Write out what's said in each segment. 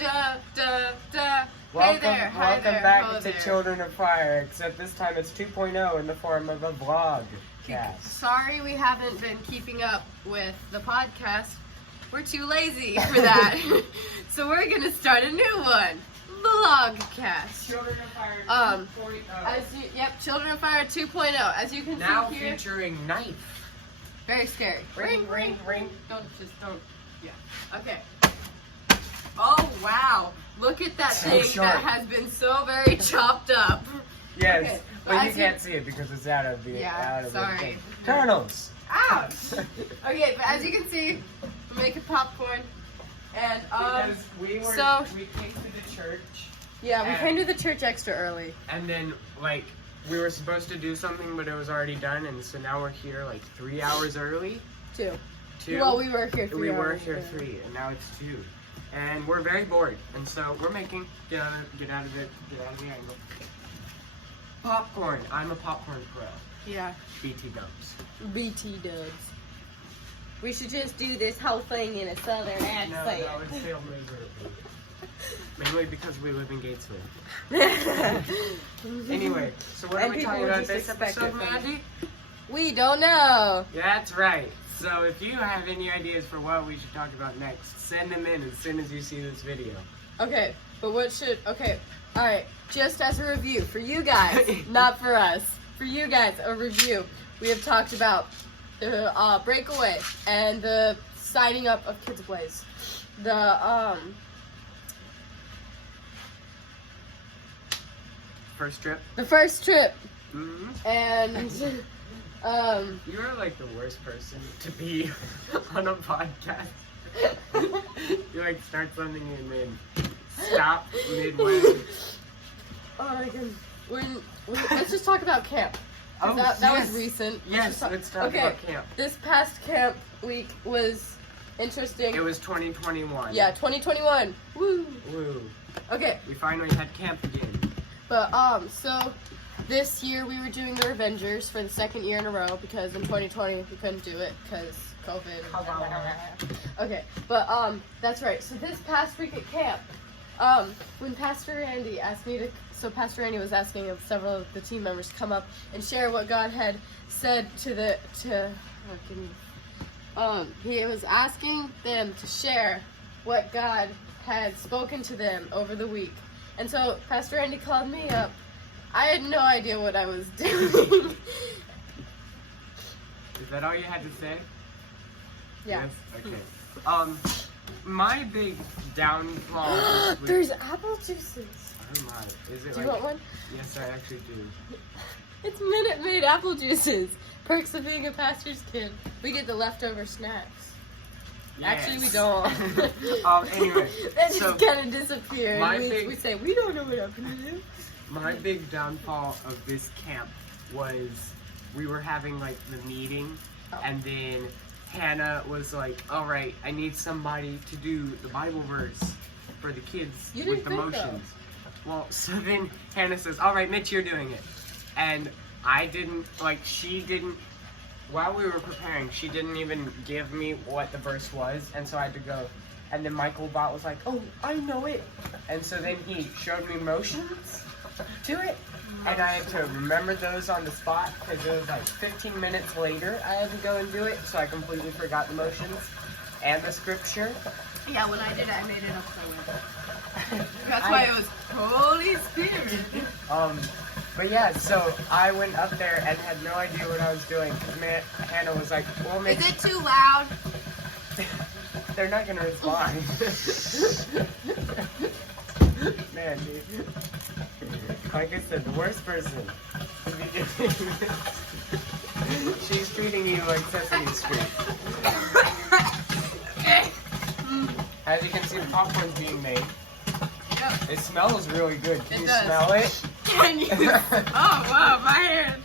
Da, da, da. Welcome, Hey there, hi welcome there, back ho to there. Childrenafire, except this time it's 2.0 in the form of a vlogcast. Sorry we haven't been keeping up with the podcast. We're too lazy for that. So we're gonna start a new one. Vlogcast. Childrenafire 2.0. Childrenafire 2.0. As you can Now see here. featuring knife. Very scary. Ring. Don't. Yeah. Okay. Oh wow! Look at that So thing sharp. that has been so very chopped up. Yes, Okay, but you as can't see it because it's out of the sorry. thing. Kernels. Ouch! Okay, but as you can see, we're making popcorn, and Because we came to the church. yeah, we and- came to the church extra early. And then, like, we were supposed to do something, but it was already done, and so now we're here, like, 3 hours early. Two. 2. Well, we were here 3 We were hours here early. 3, and now it's 2. And we're very bored, and so we're making, get out of the angle. Popcorn. I'm a popcorn pro. Yeah. BT dubs. BT dubs. We should just do this whole thing in a southern accent. No, it's still miserable. Mainly because we live in Gatesville. Anyway, so what are we talking about this episode, Mandy? We don't know. That's right. So if you have any ideas for what we should talk about next, send them in as soon as you see this video. Okay, but alright, just as a review, for you guys, not for us, for you guys, a review, we have talked about the breakaway and the signing up of Kids Blaze, the First trip. Mm-hmm. And You are like the worst person to be on a podcast. You like start something and then stop midway. oh my goodness. Let's just talk about camp. That was recent. Yes, let's talk about camp. This past camp week was interesting. It was 2021. Yeah, 2021. Woo. Woo. Okay. We finally had camp again. But so this year we were doing the Revengers for the second year in a row because in 2020 we couldn't do it because COVID. Okay, but that's right. So this past week at camp, when Pastor Randy asked me to, so Pastor Randy was asking of several of the team members to come up and share what God had said he was asking them to share what God had spoken to them over the week. And so Pastor Randy called me up. I had no idea what I was doing. Is that all you had to say? Yeah. Yes? Okay. My big downfall this week. There's apple juices. Oh my. Is it Do you want one? Yes, I actually do. It's Minute Maid apple juices. Perks of being a pastor's kid. We get the leftover snacks. Yes. Actually, we don't. Anyway. That so just kind of disappeared. We say, we don't know what happened to you. My big downfall of this camp was we were having like the meeting, and then Hannah was like, all right, I need somebody to do the Bible verse for the kids with the motions. Well, so then Hannah says, all right, Mitch, you're doing it. And she didn't, while we were preparing, she didn't even give me what the verse was, and so I had to go. And then Michael Bott was like, oh, I know it. And so then he showed me motions to it, and I had to remember those on the spot, because it was like 15 minutes later I had to go and do it, so I completely forgot the motions and the scripture. Yeah, when I did it, I made it up so well. That's why it was Holy Spirit. But yeah, so I went up there and had no idea what I was doing. Hannah was like, well, Is it too loud? They're not gonna respond. Man, dude. Like I said, the worst person to be doing this. She's treating you like Sesame Street. As you can see, the popcorn's being made. Yep. It smells really good. Can you does. smell it? Can you? Oh wow, my hand.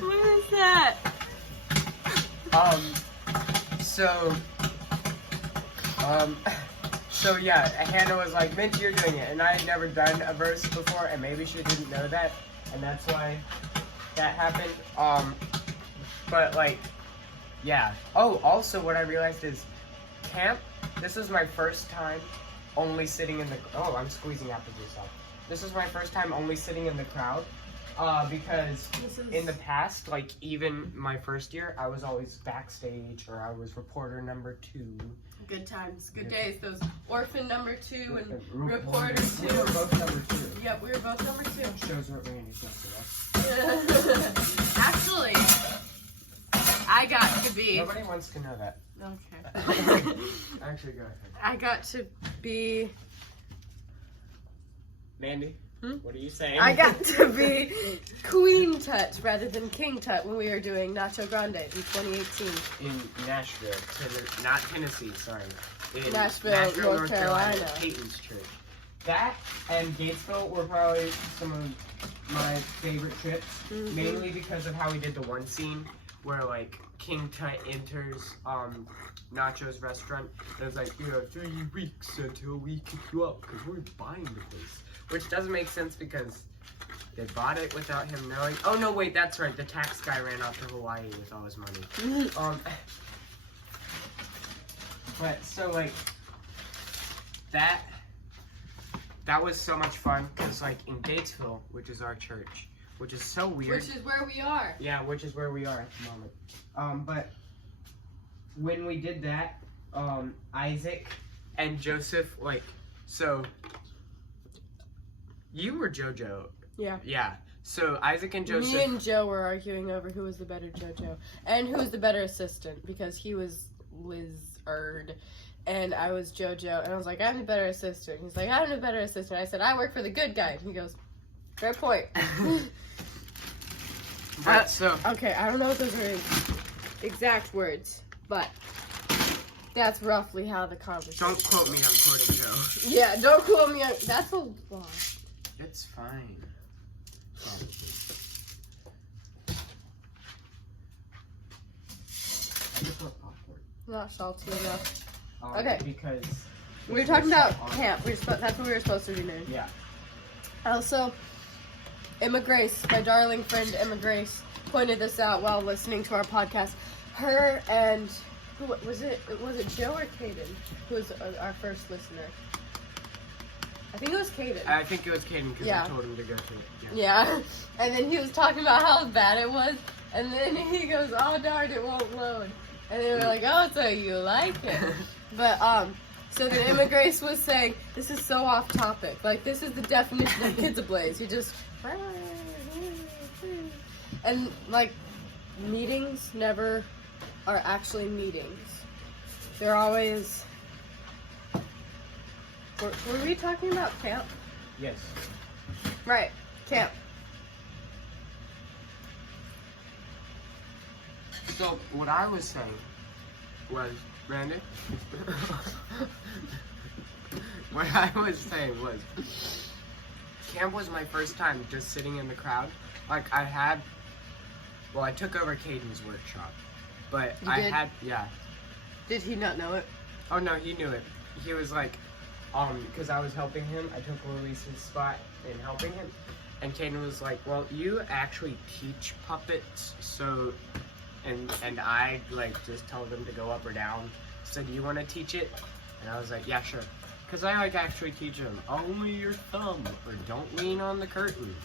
What is that? So yeah, Hannah was like, Mitch, you're doing it. And I had never done a verse before, and maybe she didn't know that, and that's why that happened. But like, yeah. Oh, also what I realized is camp, This is my first time only sitting in the. Oh, I'm squeezing apple juice out. This is my first time only sitting in the crowd, because in the past, like even my first year, I was always backstage or I was reporter number 2. Good times, good days. Those orphan number 2 and reporter 2. We were both number 2. Yep, we were both number 2. Shows what Randy's up to. Actually, I got to be. Nobody wants to know that. Okay. Actually, go ahead. I got to be. Mandy, what are you saying? I got to be Queen Tut rather than King Tut when we were doing Nacho Grande in 2018. In Nashville, not Tennessee, sorry. In Nashville, North Carolina. Peyton's church. That and Gatesville were probably some of my favorite trips, mainly because of how we did the one scene where like King Tut enters Nacho's restaurant. There's like, you know, 3 weeks until we kick you up because we're buying the place. Which doesn't make sense because they bought it without him knowing. Oh no, wait, that's right. The tax guy ran off to Hawaii with all his money. But so like that was so much fun because like in Gatesville, which is our church, which is so weird. Which is where we are. Yeah, which is where we are at the moment. But when we did that, Isaac and Joseph, like, so you were JoJo. Yeah. Yeah. So Isaac and Joseph. Me and Joe were arguing over who was the better JoJo and who was the better assistant because he was Lizard and I was JoJo. And I was like, I'm the better assistant. He's like, I'm the better assistant. I said, I work for the good guy. And he goes, fair point. Right, so. Okay, I don't know if those are exact words, but that's roughly how the conversation. Don't quote me on quoting Joe. Yeah, don't quote me on. That's a lot. It's fine. Oh. I just want popcorn. Not salty enough. Okay. Because we were talking about camp. That's what we were supposed to be doing. Yeah. Also, Emma Grace, my darling friend Emma Grace, pointed this out while listening to our podcast. Her and who was it? Was it Joe or Caden? Who was our first listener? I think it was Caden. I think it was Caden because I told him to go to it. Yeah. And then he was talking about how bad it was, and then he goes, "Oh darn, it won't load." And they were like, "Oh, so you like it?" But so then Emma Grace was saying, "This is so off topic. Like this is the definition of kids ablaze. You just and like meetings never are actually meetings. They're always." Were we talking about camp? Yes. Right, camp. So, what I was saying was, Brandon? What I was saying was, camp was my first time just sitting in the crowd. Like, I took over Caden's workshop. But yeah. Did he not know it? Oh, no, he knew it. He was like, because I was helping him, I took Luis's spot in helping him, and Caden was like, well, you actually teach puppets, so, and I, like, just told them to go up or down, so do you want to teach it? And I was like, yeah, sure, because I, like, actually teach them, only your thumb, or don't lean on the curtain.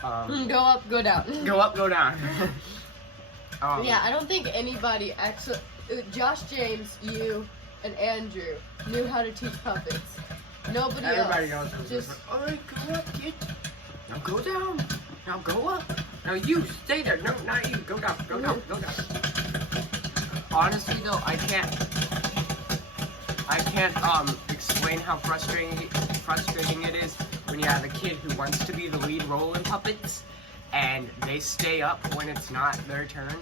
Go up, go down. Go up, go down. Yeah, I don't think anybody actually, Josh James, you, and Andrew knew how to teach puppets. Everybody else was just like, alright, go up, kid. Now go down. Now go up. Now you stay there. No, not you. Go down. Go down. Go down. Honestly though, I can't explain how frustrating it is when you have a kid who wants to be the lead role in puppets and they stay up when it's not their turn.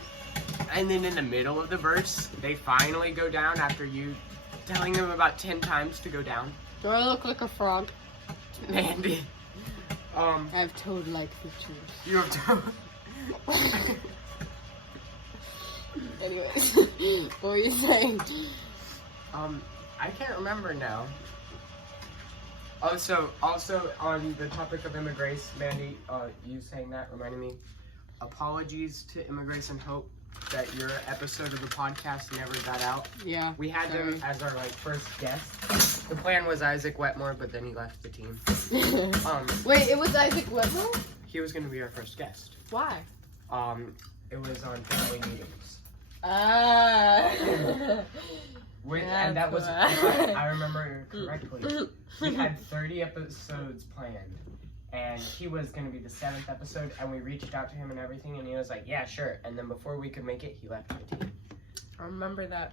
And then in the middle of the verse, they finally go down after you telling them about 10 times to go down. Do I look like a frog? Mandy. I have toad-like features. You have toad. Anyways, what were you saying? I can't remember now. Also on the topic of Emma Grace, Mandy, you saying that reminded me. Apologies to Emma Grace and Hope that your episode of the podcast never got out. Yeah. We had him as our like first guest. The plan was Isaac Wetmore, but then he left the team. Wait, it was Isaac Wetmore? He was going to be our first guest. Why? It was on family meetings. And that was, if I remember correctly, we had 30 episodes planned, and he was going to be the 7th episode, and we reached out to him and everything, and he was like, yeah, sure. And then before we could make it, he left the team. I remember that.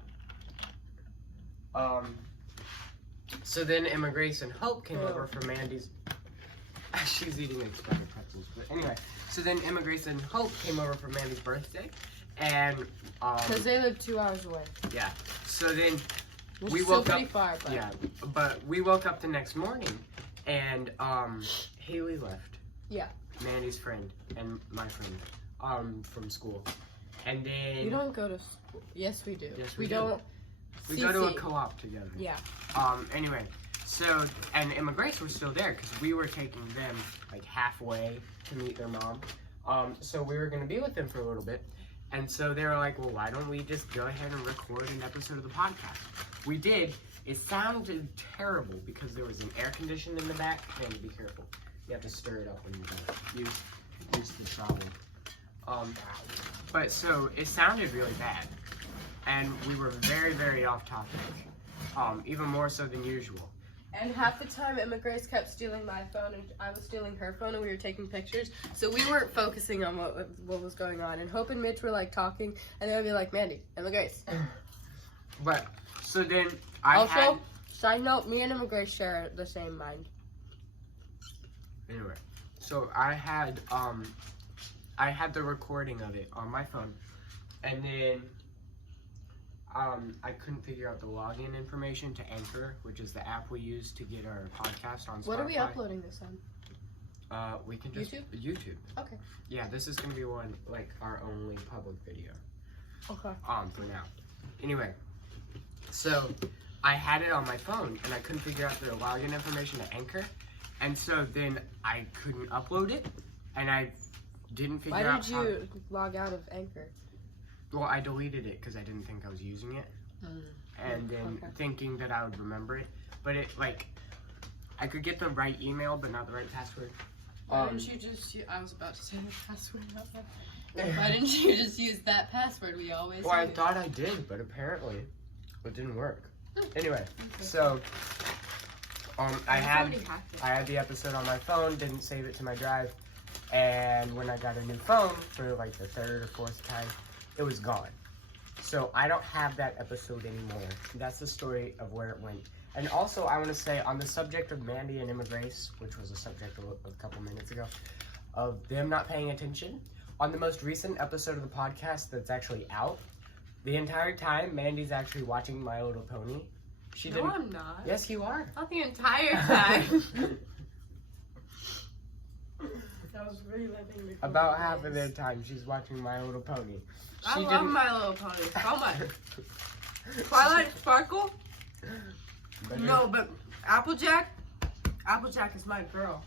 So then Emma Grace and Hope came over for Mandy's. She's eating expensive pretzels, but anyway. So then Emma Grace and Hope came over for Mandy's birthday, and because they live 2 hours away. Yeah. So then Which we is woke still up. pretty far, but Yeah, but we woke up the next morning, and Haley left. Yeah. Mandy's friend and my friend, from school, and then you don't go to school. Yes, we do. Yes, we do. don't. We go to a co-op together. Yeah. Anyway, so, and Emma Grace were still there because we were taking them like halfway to meet their mom. So we were going to be with them for a little bit. And so they were like, well, why don't we just go ahead and record an episode of the podcast? We did. It sounded terrible because there was an air conditioner in the back. And be careful. You have to stir it up when you use the trowel. But so it sounded really bad. And we were very, very off topic. Even more so than usual. And half the time, Emma Grace kept stealing my phone, and I was stealing her phone, and we were taking pictures. So we weren't focusing on what was going on. And Hope and Mitch were like talking, and they would be like, Mandy, Emma Grace. But so then side note, me and Emma Grace share the same mind. Anyway, so I had the recording of it on my phone, and then I couldn't figure out the login information to Anchor, which is the app we use to get our podcast on Spotify. What are we uploading this on? We can just YouTube. Okay. Yeah, this is gonna be our only public video. Okay. For now. Anyway, so I had it on my phone and I couldn't figure out the login information to Anchor, and so then I couldn't upload it, and I didn't figure out. Why did you log out of Anchor? Well, I deleted it because I didn't think I was using it. And then thinking that I would remember it. But I could get the right email, but not the right password. Why didn't you just, I was about to say the password. Why didn't you just use that password we always use? Well, I thought I did, but apparently it didn't work. Anyway, so I had the episode on my phone, didn't save it to my drive, and when I got a new phone for the 3rd or 4th time, it was gone. So I don't have that episode anymore. That's the story of where it went. And also, I want to say, on the subject of Mandy and Emma Grace, which was a subject a couple minutes ago, of them not paying attention, on the most recent episode of the podcast that's actually out, the entire time, Mandy's actually watching My Little Pony. No, I'm not. Yes, you are. Not the entire time. I was reliving the About half of the time, she's watching My Little Pony. I love My Little Pony so much. Twilight Sparkle? No, but Applejack is my girl.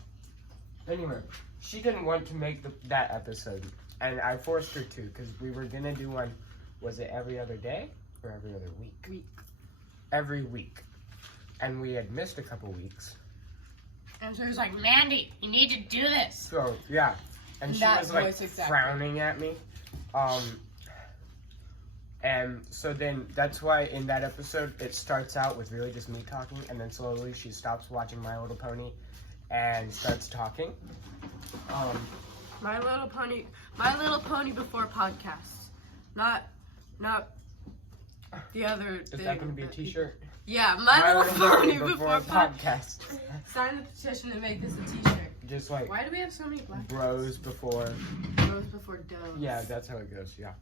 Anyway, she didn't want to make that episode, and I forced her to, because we were going to do one, was it every other day or every other week? Every week. And we had missed a couple weeks. And she was like, Mandy, you need to do this. So, yeah. And she was frowning at me. And so then that's why in that episode it starts out with really just me talking, and then slowly she stops watching My Little Pony and starts talking. My Little Pony before podcasts. Not the other Is thing. that going to be a t-shirt? Yeah, My Little Pony before podcast. Sign the petition to make this a t-shirt. Just why do we have so many black bros before does? Yeah, that's how it goes, yeah.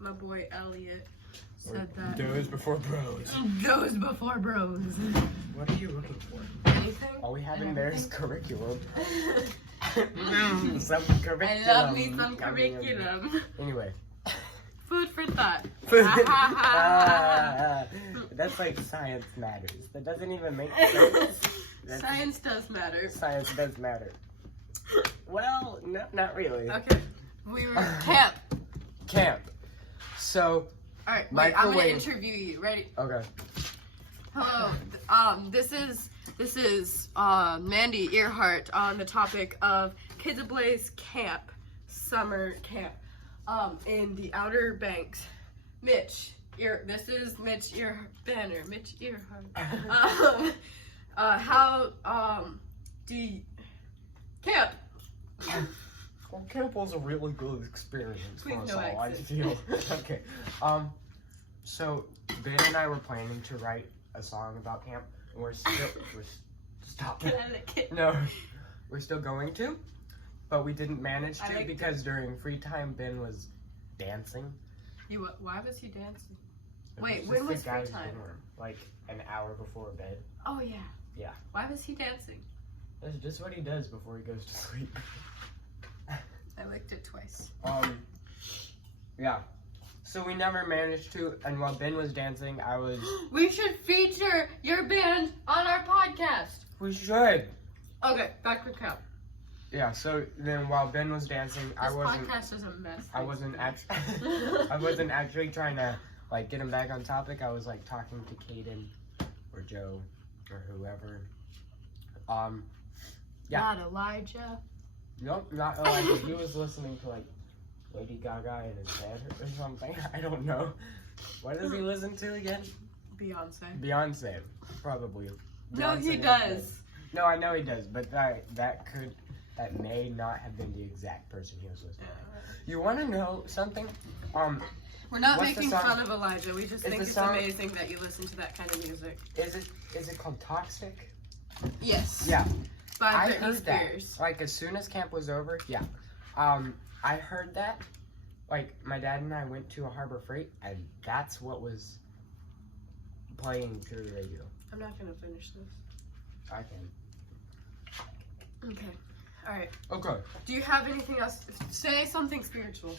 My boy Elliot said that. Does before bros. Goes before bros. What are you looking for? Anything? All we have in there is curriculum. Some curriculum. I love me some curriculum. Anyway. Food for thought. That's like science matters. That doesn't even make sense. Science does matter. Science does matter. Well, no, not really. Okay. We were camp. camp. So, All right, wait, I'm gonna microwave. interview you. Ready? So, All right, wait, I'm gonna microwave. interview you. Ready? Okay. Hello. This is Mandy Earhart on the topic of Kids Ablaze Camp, summer camp, in the Outer Banks. This is Mitch Earhart. Mitch Earhart. How do you camp? Well, camp was a really good experience for Please us no all, I accent. feel. Okay. So Ben and I were planning to write a song about camp, and stop. No, we're still going to, but we didn't manage to because during free time Ben was dancing. Why was he dancing? It Wait, was when just was the free guy's time? dorm, like an hour before bed. Oh yeah. Yeah. Why was he dancing? That's just what he does before he goes to sleep. I licked it twice. Yeah. So we never managed to, and while Ben was dancing, I was... We should feature your band on our podcast. We should. Okay, back to camp. Yeah, so then while Ben was dancing, This podcast is a mess. I wasn't actually trying to, like, get him back on topic. I was, like, talking to Kaden or Joe or whoever. Yeah. Not Elijah. Nope, not Elijah. He was listening to, like, Lady Gaga in his bed or something. I don't know. What does he listen to again? Beyonce. Beyonce, probably. No, Beyonce he in his does. bed. No, I know he does, but that may not have been the exact person he was listening to. You want to know something? We're not what's the making song? fun of Elijah. We just Is think the it's song- amazing that you listen to that kind of music. Is it called Toxic? Yes. Yeah. By I Britney heard Spears. that. Like, as soon as camp was over, yeah. I heard that. Like, my dad and I went to a Harbor Freight, and that's what was playing through the radio. I'm not gonna finish this. I can. Okay. All right. Okay. Do you have anything else? Say something spiritual.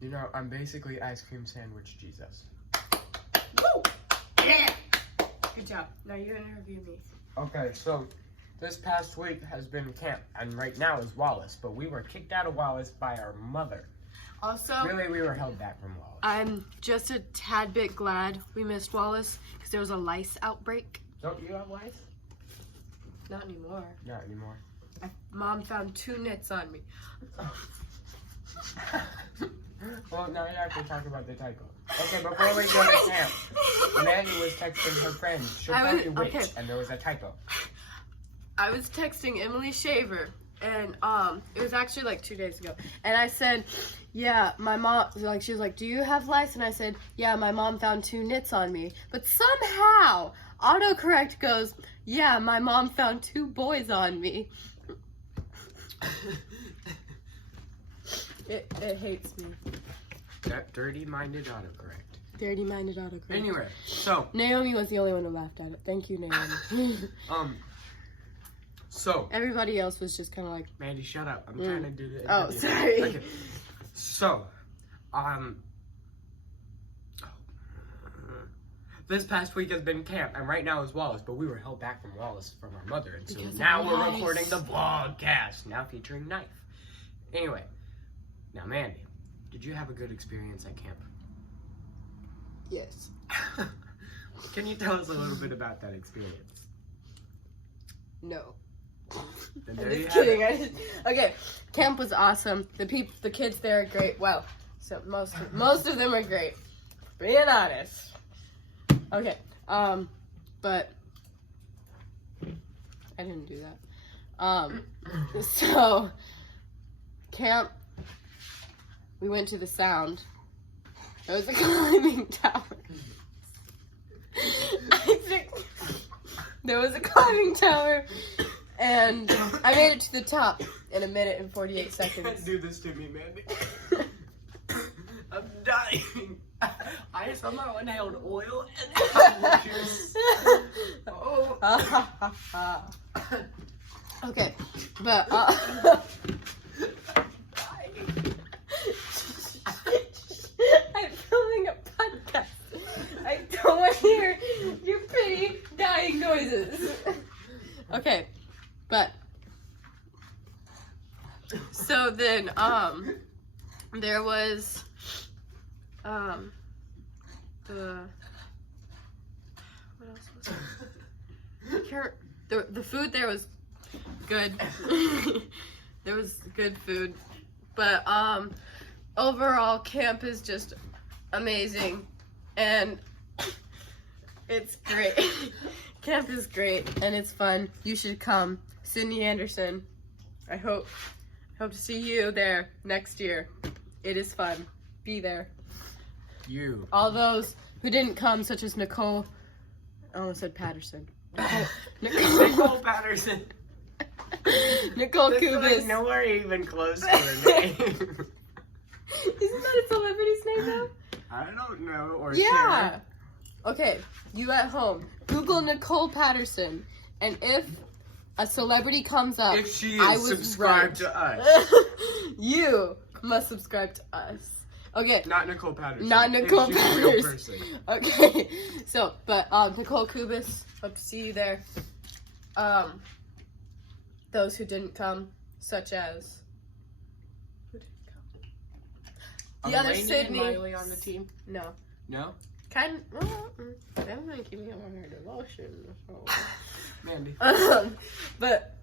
You know, I'm basically ice cream sandwich Jesus. Woo! Yeah. Good job. Now you interview me. Okay, so this past week has been camp, and right now is Wallace, but we were kicked out of Wallace by our mother. Also, Really, we were held back from Wallace. I'm just a tad bit glad we missed Wallace because there was a lice outbreak. Don't you have lice? Not anymore. Not anymore. Mom found 2 nits on me. Well, now you have to talk about the typo. Okay, before we go to camp, Mandy was texting her friend. She'll tell you which, and there was a typo. I was texting Emily Shaver, and it was actually like 2 days ago, and I said, yeah, my mom, like, she was like, do you have lice? And I said, yeah, my mom found 2 nits on me, but somehow autocorrect goes, yeah, my mom found 2 boys on me. It hates me. That dirty-minded autocorrect. Dirty-minded autocorrect. Anyway, so Naomi was the only one who laughed at it. Thank you, Naomi. So Everybody else was just kind of like, Mandy, shut up. I'm trying to do the oh, interview. sorry. Okay. So, this past week has been camp, and right now is Wallace, but we were held back from Wallace from our mother, and so Because of now we're Wallace. recording the vlogcast, now featuring Knife. Anyway, now Mandy, did you have a good experience at camp? yes. Can you tell us a little bit about that experience? No. Then I'm there you just have kidding. it. Okay, camp was awesome. The kids there are great. Well, so most of them are great. Being honest. Okay, but I didn't do that. So camp, we went to the Sound. There was a climbing tower. There was a climbing tower, and I made it to the top in 1 minute and 48 You seconds. can't do this to me, Mandy. I'm dying. I somehow inhaled oil and juice. Oh. Okay, but I'm filming a podcast. I don't want to hear your pretty dying noises. Okay, but so then there was the what else was there? The food there was good. There was good food, but overall camp is just amazing, and it's great. Camp is great and it's fun. You should come. Sydney Anderson, I hope to see you there next year. It is fun. Be there. You. All those who didn't come, such as Nicole, I almost said Patterson. Nicole Patterson. Nicole That's Kubis. like nowhere even close to her name. Isn't that a celebrity's name now? I don't know. Or Yeah. Okay, you at home, Google Nicole Patterson, and if a celebrity comes up, if she I is was subscribed right. to us. You must subscribe to us. Okay. Not Nicole Patterson. Not Nicole if she's a real Patterson. person. Okay. So, but Nicole Kubis, hope to see you there. Those who didn't come, such as who didn't come? The other Lainey Sydney. and Miley on the team? No. No? That might keep me on her devotion. Mandy. But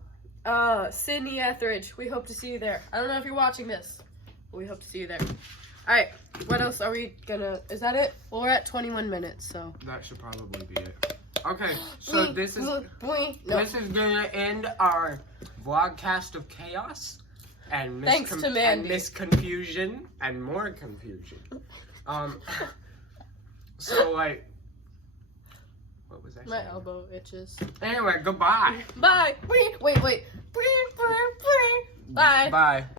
Sydney Etheridge, we hope to see you there. I don't know if you're watching this, but we hope to see you there. Alright, what else are we gonna, is that it? Well, we're at 21 minutes, so. That should probably be it. Okay, so this is No. this is gonna end our vlogcast of chaos and Thanks to Mandy. and misconfusion and more confusion. So like, what was that? My elbow itches. Anyway, goodbye. Bye. Wait. Bye. Bye.